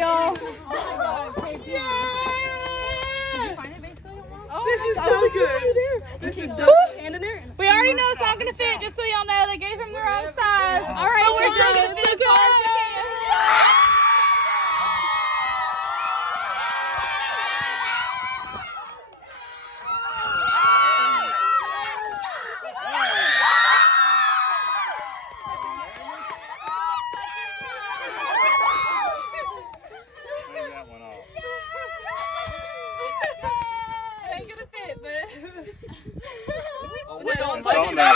out, y'all. This is so good. This is so hand in there. We already know it's not gonna fit, just so y'all know they gave him the wrong size. All right, But we're so still gonna fit as far as we can. It ain't gonna fit, but. We're going no,